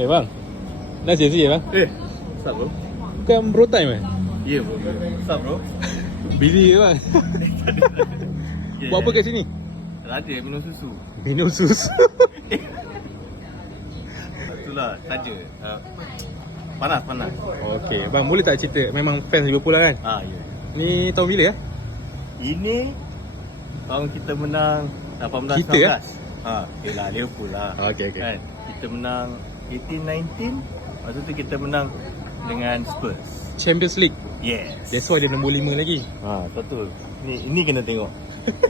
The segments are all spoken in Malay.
Eh bang, dah siap bang? What's up bro? Bukan bro time eh? Yeah bro. What's up bro? Busy ke bang? Buat apa kat sini? Ada minum susu. Minum susu. Itulah saja. Panas. Okey, bang boleh tak cerita, memang fans Liverpool lah kan? Ya. Ni tahun bila ya? Ini tahun kita menang 18 Kita, 19. Yelah Liverpool lah. Okey. Kan? Kita menang 18-19. Masa tu kita menang dengan Spurs. Champions League. Yes. That's why dia nombor 5 lagi. Betul. Ini kena tengok.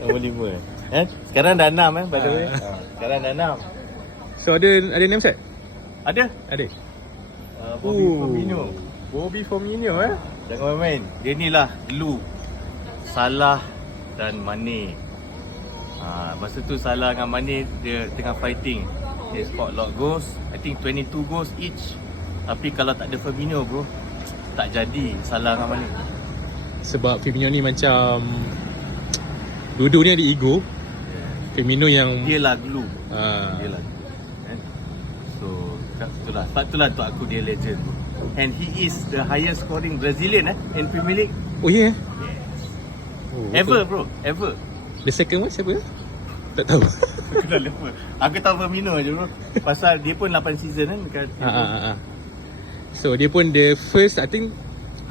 Nombor 5 Sekarang dah 6 by the way. Sekarang dah 6. So ada name set? Ada? Ada. Bobby Firmino. Bobby Firmino Jangan main-main. Dia ni lah dulu Salah dan Mane. Masa tu Salah dengan Mane dia tengah fighting. Dia score lot goals. I think 22 goals each. Tapi kalau tak ada Firmino bro, tak jadi Salah dengan Mane. Sebab Firmino ni macam dua-dua ni ada ego. Firmino yang Dia lah glue. Ah. Dia lah glue. So itulah. Sebab itulah untuk aku dia legend. And he is the highest scoring Brazilian in Premier League. Oh ya? Yeah? Yes. Oh, Ever bro, ever. The second one siapa? Tak tahu. Aku dah lupa. Aku tahu Firmino je bro. Pasal dia pun 8 season kan. So dia pun the first, I think,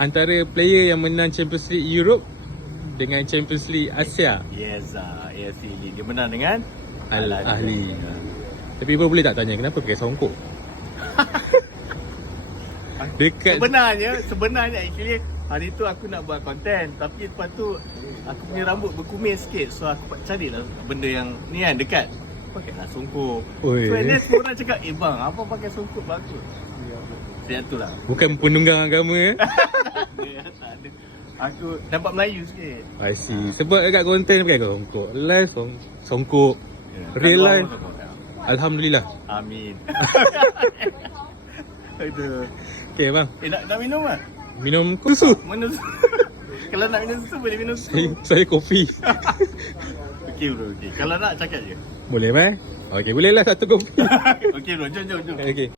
antara player yang menang Champions League Europe dengan Champions League Asia. Yes, AFC League. Dia menang dengan Al Ahli. Tapi ibu boleh tak tanya kenapa pakai songkok? Dekat Sebenarnya actually hari tu aku nak buat konten, tapi lepas tu aku punya rambut berkumis sikit. So aku carilah benda yang ni kan dekat. Pakailah songkok. Oi. So and then semua orang cakap, bang, apa pakai songkok bagus. Saya tu lah. Bukan penunggang agama ya? Tak ada. Aku nampak Melayu sikit. I see. Sebab dekat konten pakai songkok. Live songkok. Real life. Alhamdulillah. Amin. Aduh. Okay bang, Nak minum tak? minum susu. Minum susu. Kalau nak minum susu boleh minum susu. Saya kopi. Okey bro, okey. Kalau nak cakap je. Boleh bang? Okay, boleh lah satu kopi. Okey bro, jom. Okay.